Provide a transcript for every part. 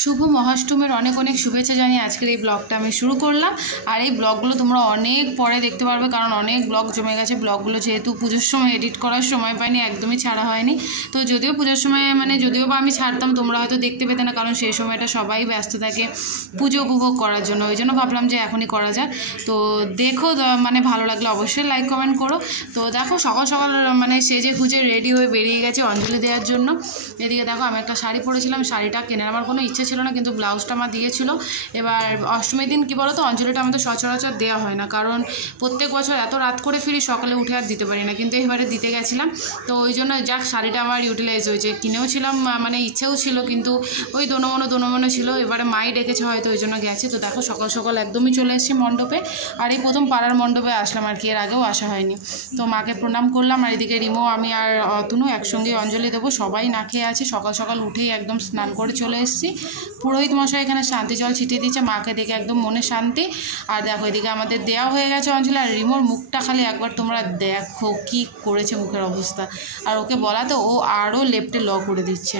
শুভ মহাষ্টমীর অনেক অনেক শুভেচ্ছা জানিয়ে আজকের এই ব্লগটা আমি শুরু করলাম। আর এই ব্লগগুলো তোমরা অনেক পরে দেখতে পারবে, কারণ অনেক ব্লগ জমে গেছে। ব্লগগুলো যেহেতু পুজোর সময় এডিট করার সময় পাইনি, একদমই ছাড়া হয়নি। তো যদিও পুজোর সময় যদিও বা আমি ছাড়তাম, তোমরা হয়তো দেখতে পেতে না, কারণ সেই সময়টা সবাই ব্যস্ত থাকে পুজো উপভোগ করার জন্য। ওই জন্য ভাবলাম যে এখনই করা যায়। তো দেখো, ভালো লাগলে অবশ্যই লাইক কমেন্ট করো। তো দেখো সকাল সকাল সেজে গুজে রেডি হয়ে বেরিয়ে গেছে অঞ্জলি দেওয়ার জন্য। এদিকে দেখো আমি একটা শাড়ি পরেছিলাম, শাড়িটা কেনার আমার কোনো ইচ্ছে ছিল না, কিন্তু ব্লাউজটা আমার দিয়েছিল। এবার অষ্টমীর দিন কী বলো তো, অঞ্জলিটা আমাদের সচরাচর দেওয়া হয় না, কারণ প্রত্যেক বছর এত রাত করে ফিরি, সকালে উঠে আর দিতে পারি না, কিন্তু এবারে দিতে গেছিলাম। তো ওই জন্য যাক শাড়িটা আমার ইউটিলাইজ হয়েছে। কিনেও ছিলাম, ইচ্ছেও ছিল, কিন্তু ওই দোনো ছিল। এবারে মাই ডেকেছে হয়তো, ওই জন্য গেছে। তো দেখো সকাল সকাল একদমই চলে এসেছি মণ্ডপে। আর এই প্রথম পাড়ার মণ্ডপে আসলাম আর কি, এর আগেও আসা হয়নি। তো মাকে প্রণাম করলাম। আর এদিকে রিমো, আমি আর অতনু একসঙ্গে অঞ্জলি দেবো। সবাই না খেয়ে আছে, সকাল সকাল উঠেই একদম স্নান করে চলে এসেছি। পুরোহিত মশাই এখানে শান্তি জল ছিটিয়ে দিচ্ছে, মাকে দেখে একদম মনে শান্তি। আর দেখো এদিকে আমাদের দেওয়া হয়ে গেছে অঞ্জলি। আর রিমোর মুখটা খালি একবার তোমরা দেখো কি করেছে, মুখের অবস্থা। আর ওকে বলাতে ও আরও লেপ্টে করে দিচ্ছে।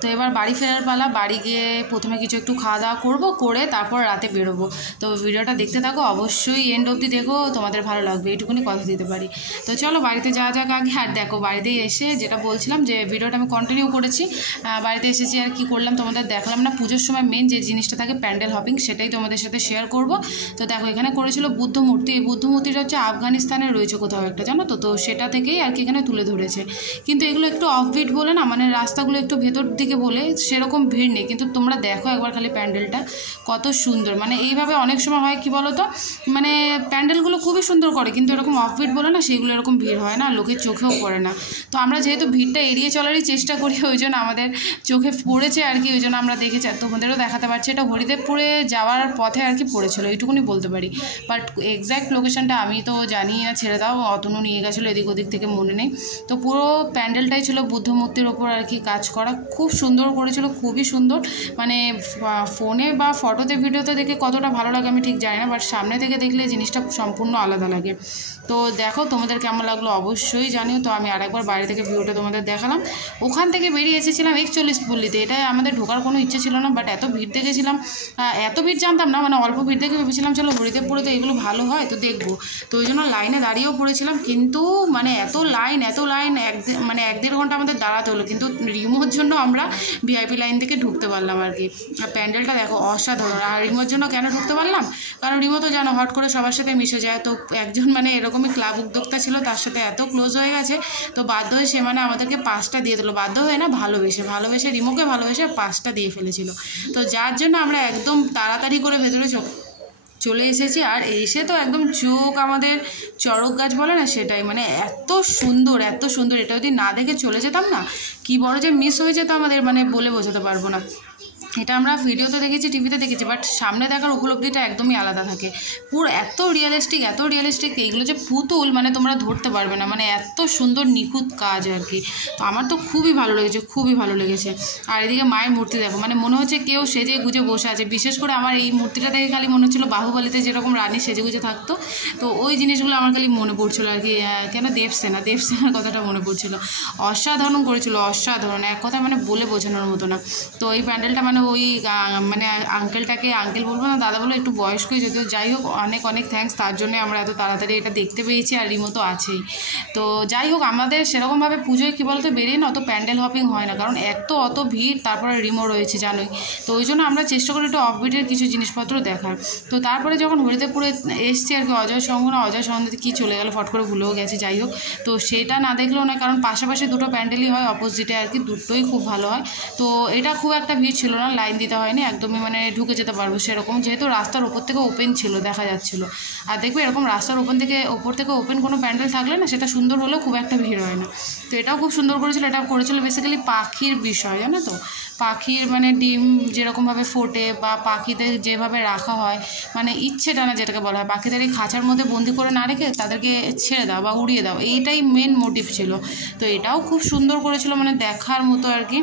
তো এবার বাড়ি ফেরার পালা। বাড়ি গিয়ে প্রথমে কিছু একটু খাওয়া দাওয়া করবো, করে তারপর রাতে বেরোবো। তো ভিডিওটা দেখতে থাকো, অবশ্যই এন্ড অবধি দেখো, তোমাদের ভালো লাগবে, এইটুকুনি কথা দিতে পারি। তো চলো বাড়িতে যাওয়া যাক আগে। আর দেখো বাড়িতে এসে যেটা বলছিলাম, যে ভিডিওটা আমি কন্টিনিউ করেছি। বাড়িতে এসেছি আর কি করলাম তোমাদের দেখালাম না। পুজোর সময় মেন যে জিনিসটা থাকে প্যান্ডেল হপিং, সেটাই তোমাদের সাথে শেয়ার করব। তো দেখো এখানে করেছিল বুদ্ধ মূর্তি। এই বুদ্ধ মূর্তিটা হচ্ছে আফগানিস্তানে রয়েছে কোথাও একটা, জানো তো। তো সেটা থেকেই আর কি এখানে তুলে ধরেছে। কিন্তু এগুলো একটু অফবিট বলে না, রাস্তাগুলো একটু ভেতর দিকে বলে সেরকম ভিড় নেই, কিন্তু তোমরা দেখো একবার খালি প্যান্ডেলটা কত সুন্দর। এইভাবে অনেক সময় হয় কি বলো তো, প্যান্ডেলগুলো খুবই সুন্দর করে, কিন্তু এরকম অফবিট বলে না, সেইগুলো এরকম ভিড় হয় না, লোকের চোখেও পড়ে না। তো আমরা যেহেতু ভিড়টা এড়িয়ে চলারই চেষ্টা করি, ওই জন্য আমাদের চোখে পড়েছে আর কি, ওই জন্য আমরা দেখেছি। আর তোমাদেরও দেখাতে পারছি, এটা হরিদেবপুরে যাওয়ার পথে আর কি পড়েছিল, এইটুকুনি বলতে পারি। বাট এক্স্যাক্ট লোকেশনটা আমি তো জানি না, ছেড়ে দাও। অতনু নিয়ে গেছিলো এদিক ওদিক থেকে, মনে নেই। তো পুরো প্যান্ডেলটাই ছিল বুদ্ধ মূর্তির ওপর আর কি কাজ করা, খুব সুন্দর করেছিল, খুবই সুন্দর। ফোনে বা ফটোতে ভিডিওতে দেখে কতটা ভালো লাগে আমি ঠিক জানি না, বাট সামনে থেকে দেখলে জিনিসটা সম্পূর্ণ আলাদা লাগে। তো দেখো তোমাদের কেমন লাগলো অবশ্যই জানিও। তো আমি আরেকবার বাইরে থেকে ভিউটা তোমাদের দেখালাম। ওখান থেকে বেরিয়ে এসেছিলাম 41 পল্লীতে। এটাই আমাদের ঢোকার কোনো ইচ্ছে ছিল না, বাট এত ভিড় দেখেছিলাম, এত ভিড় জানতাম না, অল্প ভিড় দেখে ভেবেছিলাম চলো হরিদেবপুরে তো এগুলো ভালো হয়, তো দেখবো। তো ওই জন্য লাইনে দাঁড়িয়েও পড়েছিলাম, কিন্তু এত লাইন এক দেড় ঘন্টা আমাদের দাঁড়াতে হলো, কিন্তু রিমোর জন্য আমরা ভিআইপি লাইন থেকে ঢুকতে পারলাম আর কি। আর প্যান্ডেলটা দেখো অসাধারণ। আর রিমোর জন্য কেন ঢুকতে পারলাম, কারণ রিমো তো জানো হট করে সবার সাথে মিশে যায়। তো একজন এরকমই ক্লাব উদ্যোক্তা ছিল, তার সাথে এত ক্লোজ হয়ে গেছে, তো বাধ্য হয়ে সে আমাদেরকে পাসটা দিয়ে দিল। বাধ্য হয়ে না, ভালোবেসে রিমোকে ভালোবেসে পাসটা দিয়ে ফেলেছিল। তো যার জন্য আমরা একদম তাড়াতাড়ি করে ভেতরে চলে এসেছি। আর এসে তো একদম চোখ আমাদের চড়ক গাছ বলে না, সেটাই এত সুন্দর এটা যদি না দেখে চলে যেতাম না, কি বড় যে মিস হয়ে যেত আমাদের, বলে বোঝাতে পারবো না। এটা আমরা ভিডিওতে দেখেছি, টিভিতে দেখেছি, বাট সামনে দেখার উপলব্ধিটা একদমই আলাদা থাকে। পুরো এত রিয়েলিস্টিক এইগুলো যে পুতুল তোমরা ধরতে পারবে না, এত সুন্দর নিখুঁত কাজ আর কি। তো আমার তো খুবই ভালো লেগেছে। আর এদিকে মায়ের মূর্তি দেখো, মনে হচ্ছে কেউ সেজে গুজে বসে আছে। বিশেষ করে আমার এই মূর্তিটা দেখে খালি মনে হচ্ছিলো বাহুবলীতে যেরকম রানী সেজে গুজে থাকতো, তো ওই জিনিসগুলো আমার খালি মনে পড়ছিলো আর কি। কেন দেবসেনার কথাটা মনে পড়ছিলো। অসাধারণ করেছিল, অসাধারণ, এক কথা বলে বোঝানোর মতো না। তো এই প্যান্ডেলটা ওই আঙ্কেলটাকে, আঙ্কেল বলবো না, দাদা বলো, একটু বয়স্কই, যদিও যাই হোক অনেক থ্যাঙ্কস, তার জন্যে আমরা এত তাড়াতাড়ি এটা দেখতে পেয়েছি। আর রিমো তো আছেই। তো যাই হোক, আমাদের সেরকমভাবে পুজোয় কী বলতো বেরিয়ে না অত প্যান্ডেল হপিং হয় না, কারণ অত ভিড়, তারপরে রিমো রয়েছে জানোই। তো ওই জন্য আমরা চেষ্টা করি একটু অফবিটের কিছু জিনিসপত্র দেখার। তো তারপরে যখন হরিদেবপুরে এসছি আর কি, অজয় সঙ্গে কী চলে গেল, ফট করে ভুলেও গেছে। যাই হোক, তো সেটা না দেখলেও না, কারণ পাশাপাশি দুটো প্যান্ডেলই হয় অপোজিটে আর কি, দুটোই খুব ভালো হয়। তো এটা খুব একটা ভিড় ছিল না, লাইন দিতে হয়নি, একদমই ঢুকে যেতে পারবো সেরকম, যেহেতু রাস্তার ওপর থেকে ওপেন ছিল, দেখা যাচ্ছিলো। আর দেখবে এরকম রাস্তার ওপর থেকে ওপেন কোনো প্যান্ডেল থাকলে না, সেটা সুন্দর হলেও খুব একটা ভিড় হয় না। তো এটাও খুব সুন্দর করেছিল। এটা করেছিল বেসিক্যালি পাখির বিষয়, জানো তো, পাখির ডিম যেরকমভাবে ফোটে, বা পাখিদের যেভাবে রাখা হয়, ইচ্ছে টানা যেটাকে বলা হয়, পাখিদের এই খাঁচার মধ্যে বন্দি করে না রেখে তাদেরকে ছেড়ে দাও বা উড়িয়ে দাও, এইটাই মেন মোটিভ ছিল। তো এটাও খুব সুন্দর করেছিল, দেখার মতো আর কি।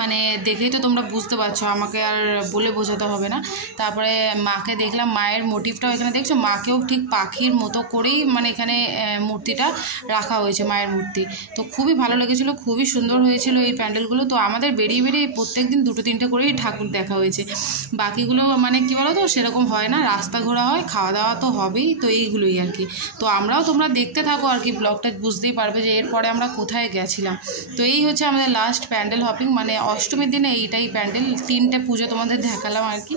মানে দেখেই তো তোমরা বুঝতে পারছো, আমাকে আর বলে বোঝাতে হবে না। তারপরে মাকে দেখলাম, মায়ের মোটিভটাও এখানে দেখছো, মাকেও ঠিক পাখির মতো করেই মানে এখানে মূর্তিটা রাখা হয়েছে, মায়ের মূর্তি। তো খুবই ভালো লেগেছিলো, খুবই সুন্দর হয়েছিল এই প্যান্ডেলগুলো। তো আমাদের বেরিয়ে বেরিয়ে প্রত্যেক দিন 2-3টে করেই ঠাকুর দেখা হয়েছে। বাকিগুলো মানে কী বলো তো, সেরকম হয় না, রাস্তা ঘোরা হয়, খাওয়া দাওয়া তো হবেই, তো এইগুলোই আর কি। তো আমরাও, তোমরা দেখতে থাকো আর কি ব্লগটা, বুঝতেই পারবে যে এরপরে আমরা কোথায় গেছিলাম। তো এই হচ্ছে আমাদের লাস্ট প্যান্ডেল হপিং, মানে অষ্টমীর দিনে এইটাই প্যান্ডেল, 3টে পুজো তোমাদের দেখালাম আর কি।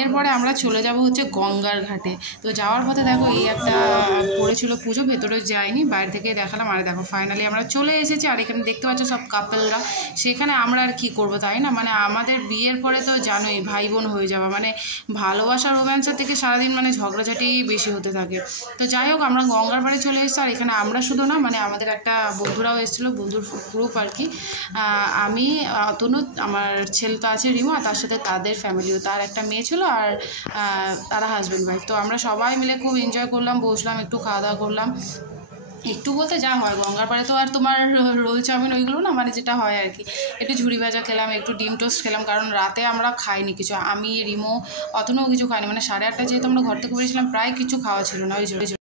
এরপরে আমরা চলে যাব হচ্ছে গঙ্গার ঘাটে। তো যাওয়ার পথে দেখো এই একটা পড়েছিল পুজো, ভেতরে যাইনি, বাইরে থেকে দেখালাম। আর দেখো ফাইনালি আমরা চলে এসেছি, আর এখানে দেখতে পাচ্ছ সব কাপেলরা। সেখানে আমরা আর কি করব তাই না, মানে আমাদের বিয়ের পরে তো জানোই ভাই বোন হয়ে যাওয়া, মানে ভালোবাসা রোম্যান্সের থেকে সারাদিন মানে ঝগড়াঝাটি বেশি হতে থাকে। তো যাই হোক, আমরা গঙ্গার পাড়ে চলে এসেছি। আর এখানে আমরা শুধু না, মানে আমাদের একটা বন্ধুরাও এসেছিলো, বন্ধুর গ্রুপ আর কি। আমি, তনু, আমার ছেলে তো আছে রিমা, তার সাথে তাদের ফ্যামিলিও, তার একটা মেয়ে ছিল, আর তারা হাজব্যান্ড ওয়াইফ। তো আমরা সবাই মিলে খুব এনজয় করলাম, বসলাম, একটু খাওয়া দাওয়া করলাম। একটু বলতে যা হয় গঙ্গার পাড়ে, তো আর তোমার রোল চাউমিন ওইগুলো না, মানে যেটা হয় আর কি। একটু ঝুড়ি ভাজা খেলাম, একটু ডিম টোস্ট খেলাম, কারণ রাতে আমরা খাইনি কিছু, আমি, রিমো, অতনুও কিছু খাইনি, মানে 8:30 যেহেতু আমরা ঘর থেকে বেরিয়েছিলাম, প্রায় কিছু খাওয়া ছিল না ওই জন্য।